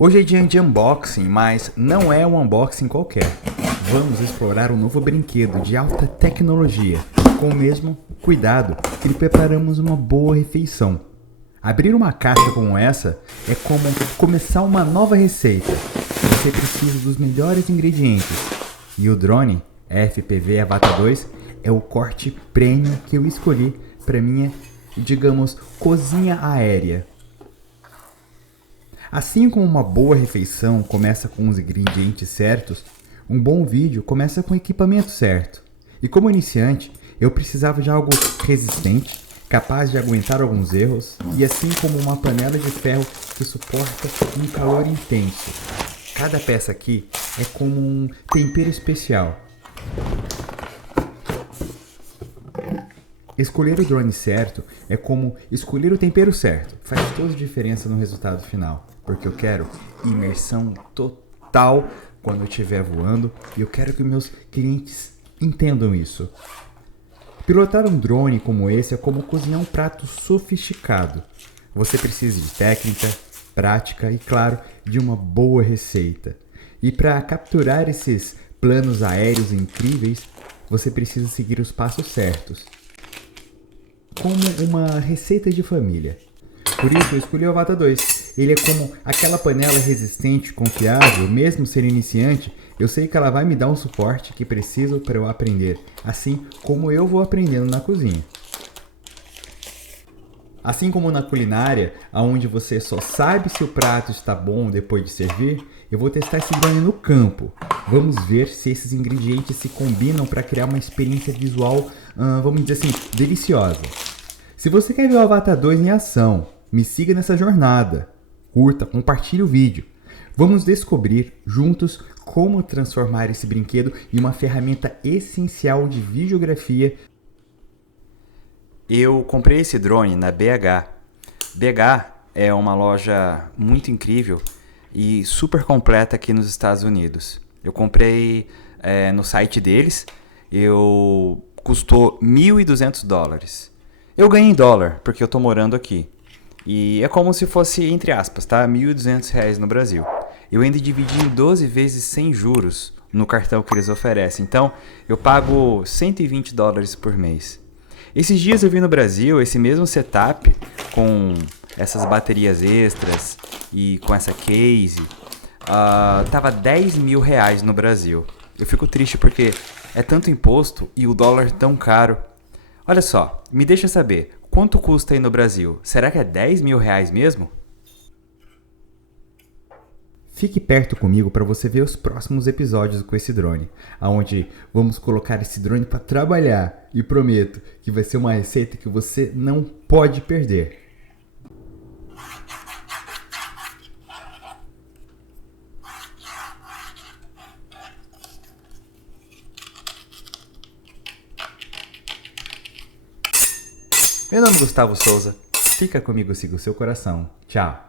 Hoje é dia de unboxing, mas não é um unboxing qualquer. Vamos explorar um novo brinquedo de alta tecnologia, com o mesmo cuidado que lhe preparamos uma boa refeição. Abrir uma caixa como essa é como começar uma nova receita. Você precisa dos melhores ingredientes. E o drone FPV Avata 2 é o corte premium que eu escolhi para minha, digamos, cozinha aérea. Assim como uma boa refeição começa com os ingredientes certos, um bom vídeo começa com o equipamento certo. E como iniciante, eu precisava de algo resistente, capaz de aguentar alguns erros, e assim como uma panela de ferro que suporta um calor intenso. Cada peça aqui é como um tempero especial. Escolher o drone certo é como escolher o tempero certo. Faz toda a diferença no resultado final. Porque eu quero imersão total quando eu estiver voando e eu quero que meus clientes entendam isso. Pilotar um drone como esse é como cozinhar um prato sofisticado. Você precisa de técnica, prática e, claro, de uma boa receita. E para capturar esses planos aéreos incríveis, você precisa seguir os passos certos. Como uma receita de família. Por isso eu escolhi o Avata 2. Ele é como aquela panela resistente, confiável, mesmo sendo iniciante, eu sei que ela vai me dar um suporte que preciso para eu aprender, assim como eu vou aprendendo na cozinha. Assim como na culinária, onde você só sabe se o prato está bom depois de servir, eu vou testar esse drone no campo. Vamos ver se esses ingredientes se combinam para criar uma experiência visual, vamos dizer assim, deliciosa. Se você quer ver o Avata 2 em ação, me siga nessa jornada. Curta, compartilhe o vídeo. Vamos descobrir juntos como transformar esse brinquedo em uma ferramenta essencial de videografia. Eu comprei esse drone na BH. BH é uma loja muito incrível e super completa aqui nos Estados Unidos. Eu comprei no site deles, custou $1.200. Eu ganhei em dólar, porque eu tô morando aqui. E é como se fosse, entre aspas, tá? R$1.200 no Brasil. Eu ainda dividi em 12 vezes sem juros no cartão que eles oferecem. Então, eu pago $120 por mês. Esses dias eu vi no Brasil esse mesmo setup com essas baterias extras e com essa case. Tava R$10.000 no Brasil. Eu fico triste porque é tanto imposto e o dólar tão caro. Olha só, me deixa saber, quanto custa aí no Brasil? Será que é R$10.000 mesmo? Fique perto comigo para você ver os próximos episódios com esse drone, onde vamos colocar esse drone para trabalhar e prometo que vai ser uma receita que você não pode perder. Meu nome é Gustavo Souza, fica comigo, siga o seu coração. Tchau!